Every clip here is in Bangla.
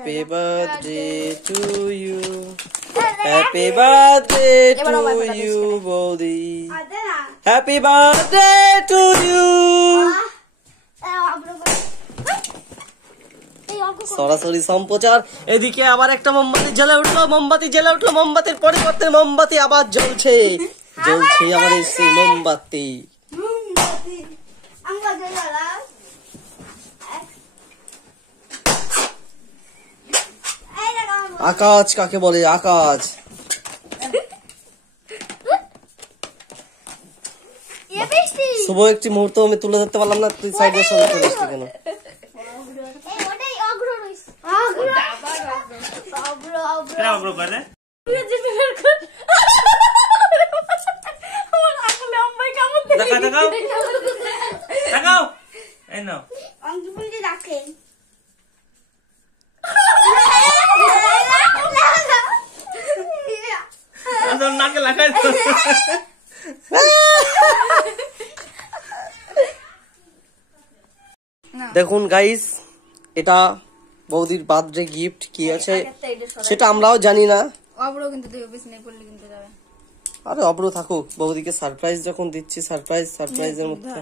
Happy birthday to you. Happy birthday to you, Bodhi. Happy birthday to you. সরাসরি সম্প্রচার। এদিকে আবার একটা মোমবাতি জ্বলে উঠলো, মোমবাতির পরিবর্তে মোমবাতি আবার জ্বলছে আমাদের সেই মোমবাতি। আকাশ কাকে বলে? আকাশ শুভ একটি মুহূর্ত আমি তুলে ধরতে পারলাম না, তুই সাইডে সরে চলে আসলি কেন? দেখুন গাইস, এটা বৌদির বার্থডে গিফট। কি আছে সেটা আমরাও জানি না। আরে অব্র থাকুক, বৌদিকে সারপ্রাইজ যখন দিচ্ছি, সারপ্রাইজের মধ্যে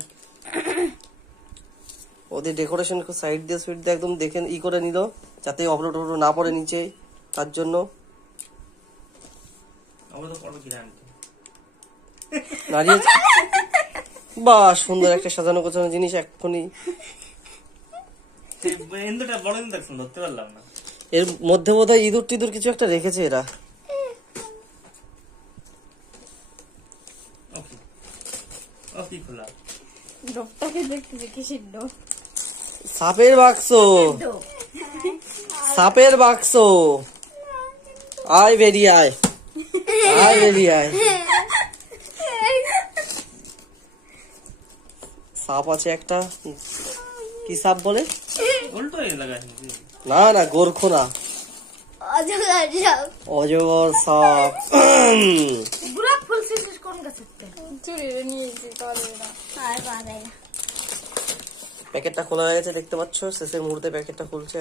ওদের ডেকোরেশন সাইড দিয়ে সুইট দিয়ে একদম দেখেন ই করে নিল, যাতে অব্র টব্র না পড়ে নিচে, তার জন্য দাঁড়িয়ে। বাহ, সুন্দর একটা সাজানো গোছানো জিনিস। এক্ষুনি এর মধ্যে বোধহয় ইঁদুর টিঁদুর কিছু একটা রেখেছে এরা। সাপের বাক্স। আয় বেরিয়ে আয়। সাপ আছে একটা, কি সাপ বলে? না গোরখো না, অজগর সাপ। প্যাকেটটা খোলা হয়ে গেছে, দেখতে পাচ্ছ, শেষের মুহূর্তে প্যাকেটটা খুলছে।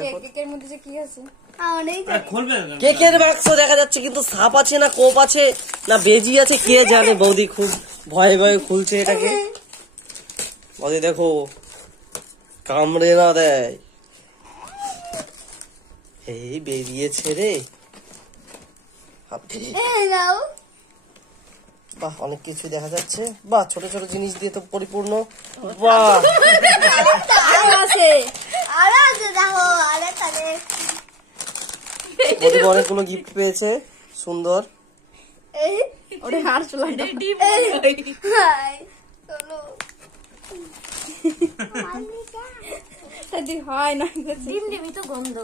কেকের বাক্স দেখা যাচ্ছে, কিন্তু সাপ আছে না কোপ আছে না বেজি আছে কে জানে। বৌদি খুব ভয়ে খুলছে এটাকে। বৌদি দেখো কামড়ে না দেয়। এই বেরিয়েছে রে। বাহ, অনেক কিছু দেখা যাচ্ছে। বাহ, ছোট ছোট জিনিস দিয়ে তো পরিপূর্ণ। বাহ, অনেকগুলো গিফট পেয়েছে, সুন্দর। হয় না, ডিম তো গন্ধ।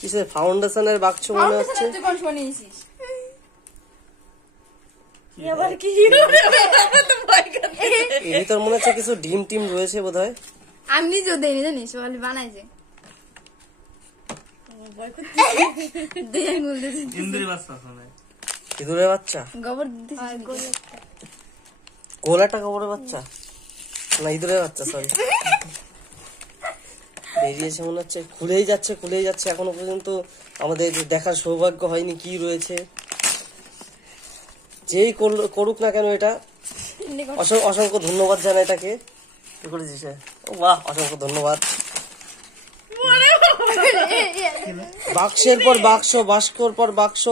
কিসের ফাউন্ডেশনের বাক্স মনে হচ্ছে? এই তোর মনে হচ্ছে কিছু ডিম টিম রয়েছে বোধহয়। আমি নিজেও দেয়নি, জানিস, বানাইছে। ইঁদুরের বাচ্চা, গোলাটা গোবরের বাচ্চা না, ইঁদুরের বাচ্চা, সরি। বেরিয়েছে মনে হচ্ছে, খুলেই যাচ্ছে। এখনো পর্যন্ত আমাদের দেখার সৌভাগ্য হয়নি কি রয়েছে। যেই করুক না কেন, এটা অসংখ্য ধন্যবাদ জানাই তাকে। কি করেছিস? বাহ, অসংখ্য ধন্যবাদ। বাক্সের পর বাক্স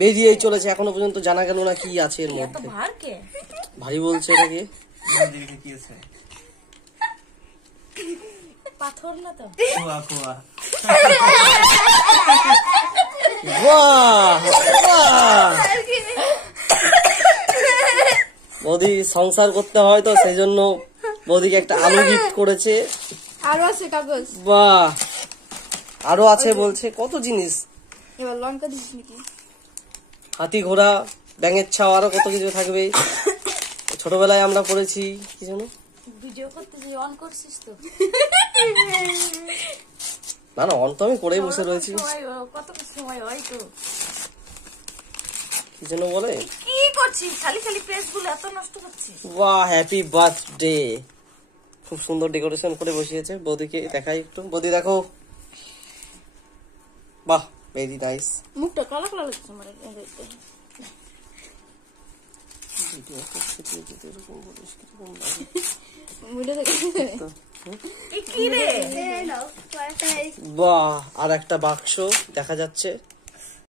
বেরিয়েই চলেছে, এখনো পর্যন্ত জানা গেল না কি আছে এর মধ্যে। ভারী বলছে এটাকে। পাথর না তো? বৌদি সংসার করতে হয় তো, সেই জন্য বৌদিকে একটা আলু গিফট করেছে। আরো আছে কাগজ। বাহ, আরো আছে বলছে, কত জিনিস। এবার লঙ্কা দিস নাকি? হাতি ঘোড়া, ব্যাঙের ছাও, আরো কত কিছু থাকবে। ছোটবেলায় আমরা পড়েছি। কি জানো, ভিডিও করতেছি, অন করছিস তো? না অন তো আমি করেই বসে রয়েছি। কত সময় হয় তো। কি যেন বলে, কি করছিস? খালি খালি পেজ গুলো এত নষ্ট করছিস। বাহ, হ্যাপি বার্থডে। খুব সুন্দর ডেকোরেশন করে বসিয়েছে। বৌদিকে দেখাই একটু। বৌদি দেখো, বাহ, ভেরি নাইস। মুখটা কালা কালা লাগছে আমার এই দেখতে। মুখটা দেখে কি রে? বাহ, আর একটা বাক্স দেখা যাচ্ছে।